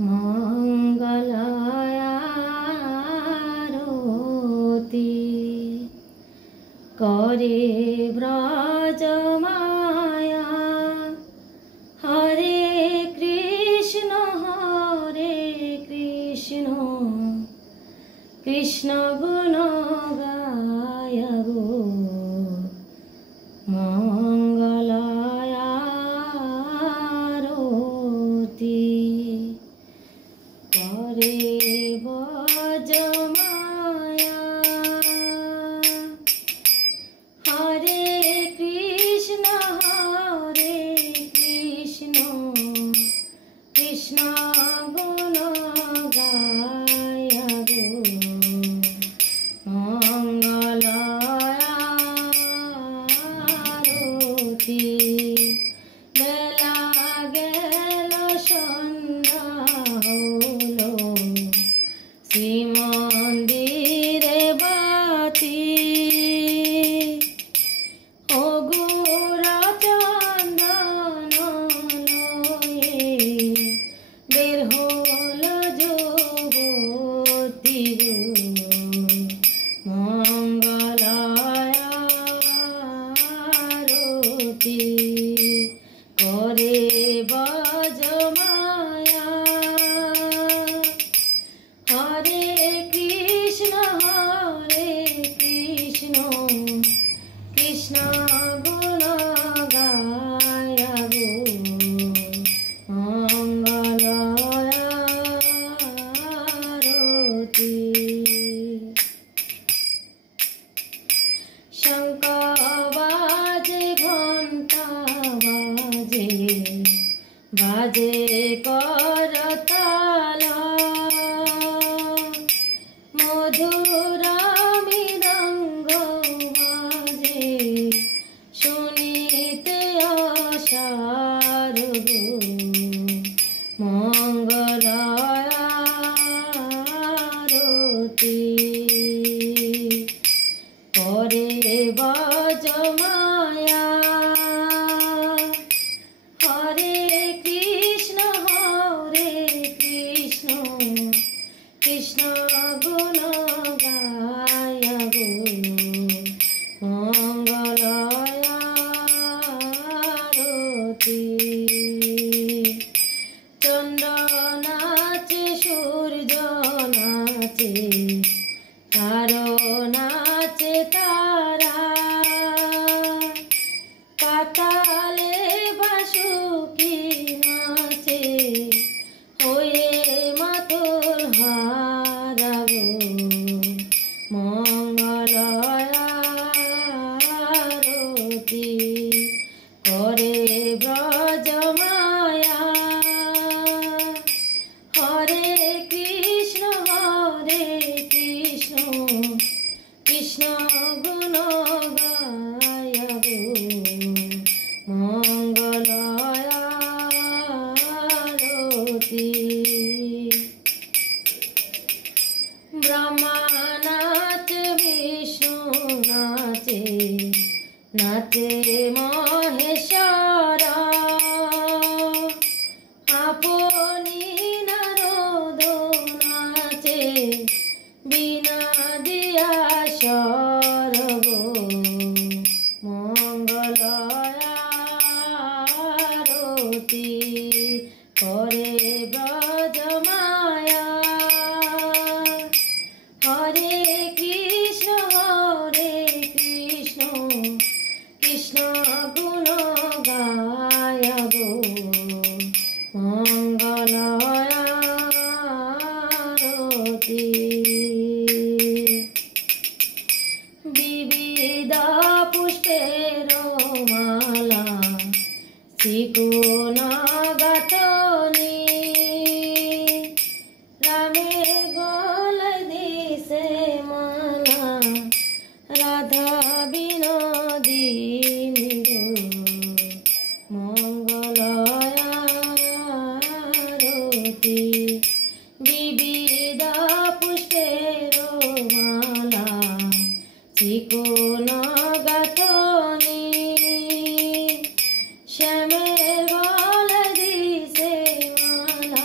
मंगलाय आरती करे ब्रज माया हरे कृष्ण कृष्ण गुण गाय गो मंगलाय आरती करे ब्रज माया हरे कृष्ण कृष्ण गुण गाय गो मंगलाय आरती बेला गेल सन्ध्या हलो श्री मंदिरे बाती मंगलाय आरती करे ब्रज माया हरे कृष्ण कृष्ण गुण गाय गो मंगलाय आरती शंख बाजे घंटा बाजे बाजे करताला मधुर मृदंग बाजे सुनीते आषाढ़ गो मंगलाय आरती करे ब्रज माया हरे कृष्ण कृष्ण गुण गाय गो मंगलाय आरती चंद्र नाचे सूर्य नाचे तारो नाचे तारा पाताले बासुकी नाचे होए मातोर हारा गो मंगलाय आरती करे ब्रज माया हरे कृष्ण कृष्ण गुण गाय गो मंगलाय आरती ब्रह्मा नाचे विष्णु नाचे नाचे महेश्वर आपनी नारद नाचे बिना दिया शर गो मंगलाय आरती करे ब्रज माया हरे कृष्ण कृष्ण गुण गाय गो मंगलाय आरती विविध पुष्पेर माला त्रिकोण गाथनी रामे गले दिसे माला राधा बिनोदिनी गो मंगलाय आरती विविध पुष्पेर माला त्रिकोण गाथनी श्यामेर गले दिसे माला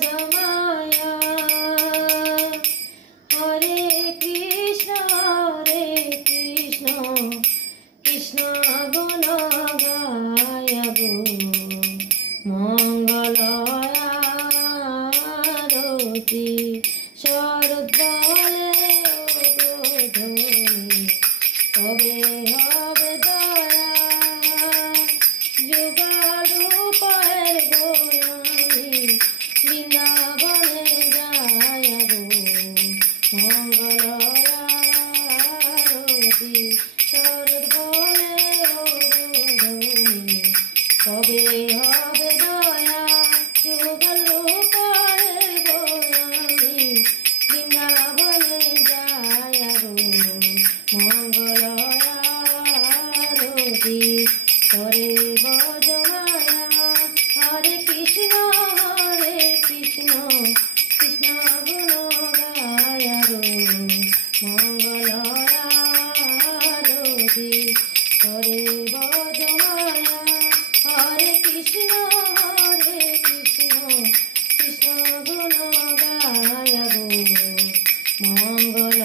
ভজমায়া হরে কৃষ্ণ কৃষ্ণ গুণ গায়বো মঙ্গল আরতি সর্বলে তবে হবে দয়া যুগলূপের গোয়ামি বৃন্দাবনে যায়াবো মঙ্গল আরতি সর্বলে তবে হবে দয়া যুগলূপের গোয়ামি বৃন্দাবনে যায়াবো মঙ্গল আরতি করে ভজমায়া হরে কৃষ্ণ কৃষ্ণ গুণ গায়াবো মঙ্গল আরতি করে ভজমায়া হরে কৃষ্ণ কৃষ্ণ গুণ গায়াবো মঙ্গল